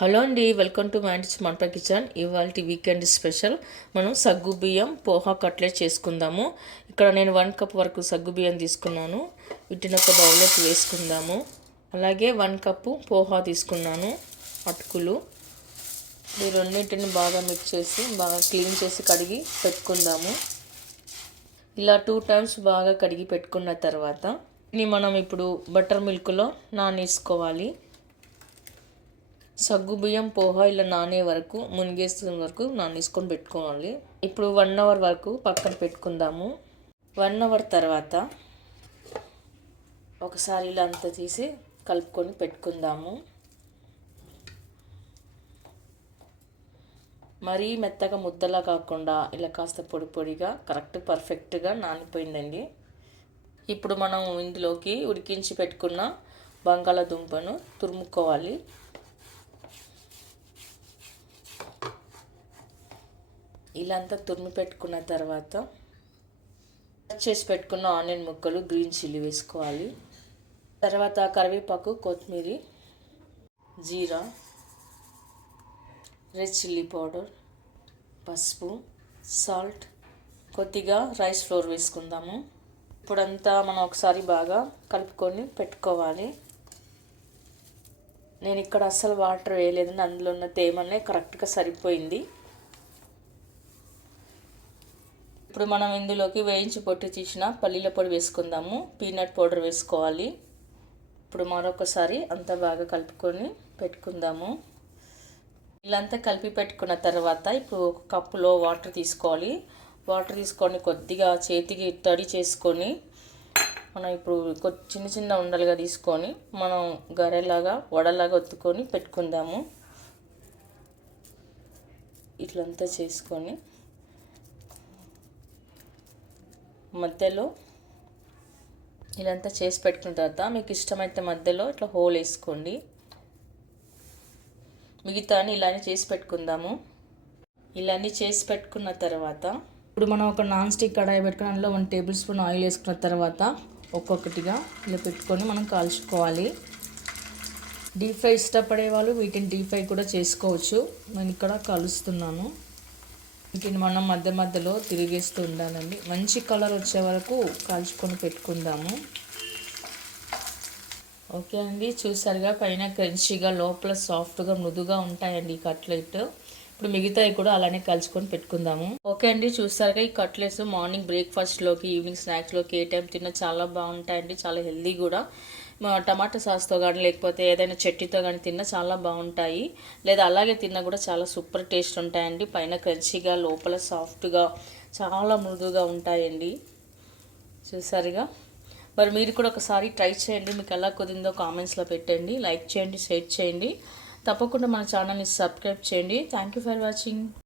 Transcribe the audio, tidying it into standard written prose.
Hello అండి, welcome to my మంట kitchen. ఇవాళ వీకెండ్ స్పెషల్ మనం సగ్గు బియ్యం పోహా కట్లెట్ చేసుకుందాము. ఇక్కడ నేను 1 కప్ వరకు సగ్గు బియ్యం తీసుకున్నాను. వీటిని ఒక బౌల్లోకి వేసుకుందాము. అలాగే 1 కప్పు పోహా తీసుకున్నాను, అటుకులు. ఈ రెండింటిని బాగా మిక్స్ చేసి బాగా క్లీన్ చేసి కడిగి పెట్టుకుందాము. ఇలా 2 టైమ్స్ బాగా కడిగి పెట్టుకున్న తర్వాత మనం ఇప్పుడు బటర్ మిల్క్లో నానేసుకోవాలి. సగ్గు బియ్యం పోహా ఇలా నానే వరకు మునిగేస్తున్న వరకు నానేసుకొని పెట్టుకోవాలి. ఇప్పుడు 1 అవర్ వరకు పక్కన పెట్టుకుందాము. 1 అవర్ తర్వాత ఒకసారి ఇలా అంతా తీసి కలుపుకొని పెట్టుకుందాము. మరీ మెత్తగా ముద్దలా కాకుండా ఇలా కాస్త పొడి పొడిగా పర్ఫెక్ట్గా నానిపోయిందండి. ఇప్పుడు మనం ఇందులోకి ఉడికించి పెట్టుకున్న బంగాళాదుంపను తురుముకోవాలి. ఇలా అంతా తురిమి పెట్టుకున్న తర్వాత కట్ చేసి పెట్టుకున్న ఆనియన్ ముక్కలు, గ్రీన్ చిల్లీ వేసుకోవాలి. తర్వాత కరివేపాకు, కొత్తిమీర, జీరా, రెడ్ చిల్లీ పౌడర్, పసుపు, సాల్ట్, కొద్దిగా రైస్ ఫ్లోర్ వేసుకుందాము. ఇప్పుడంతా మనం ఒకసారి బాగా కలుపుకొని పెట్టుకోవాలి. నేను ఇక్కడ అస్సలు వాటర్ వేయలేదండి, అందులో ఉన్న తేమనే కరెక్ట్గా సరిపోయింది. ఇప్పుడు మనం ఇందులోకి వేయించి పొట్టు తీసిన పల్లీల పొడి వేసుకుందాము. పీనట్ పౌడర్ వేసుకోవాలి. ఇప్పుడు మరొకసారి అంతా బాగా కలుపుకొని పెట్టుకుందాము. ఇలా అంతా కలిపి పెట్టుకున్న తర్వాత ఇప్పుడు ఒక కప్పులో వాటర్ తీసుకోవాలి. వాటర్ తీసుకొని కొద్దిగా చేతికి తడి చేసుకొని మనం ఇప్పుడు చిన్న చిన్న ఉండలుగా తీసుకొని మనం గరెలాగా వడలాగా ఒత్తుకొని పెట్టుకుందాము. ఇట్లంతా చేసుకొని మధ్యలో ఇదంతా చేసి పెట్టుకున్న తర్వాత మీకు ఇష్టమైతే మధ్యలో ఇట్లా హోల్ వేసుకోండి. మిగతాని ఇలానే చేసి పెట్టుకుందాము. ఇలానే చేసి పెట్టుకున్న తర్వాత ఇప్పుడు మనం ఒక నాన్ స్టిక్ కడాయి పెట్టుకుని అందులో 1 టేబుల్ స్పూన్ ఆయిల్ వేసుకున్న తర్వాత ఒక్కొక్కటిగా ఇలా పెట్టుకొని మనం కాల్చుకోవాలి. డీప్ ఫ్రై ఇష్టపడే వాళ్ళు వీటిని డీప్ ఫ్రై కూడా చేసుకోవచ్చు. నేను ఇక్కడ కాలుస్తున్నాను. వీటిని మనం మధ్య మధ్యలో తిరిగేస్తూ ఉండాలండి. మంచి కలర్ వచ్చే వరకు కాల్చుకొని పెట్టుకుందాము. ఓకే అండి, చూసారుగా పైన క్రంచీగా లోపల సాఫ్ట్గా మృదుగా ఉంటాయండి ఈ కట్లెట్. ఇప్పుడు మిగతాయి కూడా అలానే కాల్చుకొని పెట్టుకుందాము. ఓకే అండి, చూసారుగా ఈ కట్లెట్స్ మార్నింగ్ బ్రేక్ఫాస్ట్లోకి, ఈవినింగ్ స్నాక్స్లోకి ఏ టైం తిన్నా చాలా బాగుంటాయండి. చాలా హెల్దీ కూడా. టమాటా సాస్తో కానీ లేకపోతే ఏదైనా చట్నీతో కానీ తిన్నా చాలా బాగుంటాయి. లేదా అలాగే తిన్నా కూడా చాలా సూపర్ టేస్ట్ ఉంటాయండి. పైన క్రంచీగా లోపల సాఫ్ట్గా చాలా మృదువుగా ఉంటాయండి. చూసారుగా, మరి మీరు కూడా ఒకసారి ట్రై చేయండి. మీకు ఎలా కుదిరిందో కామెంట్స్లో పెట్టండి. లైక్ చేయండి, షేర్ చేయండి. తప్పకుండా మన ఛానల్ని సబ్స్క్రైబ్ చేయండి. Thank you for watching.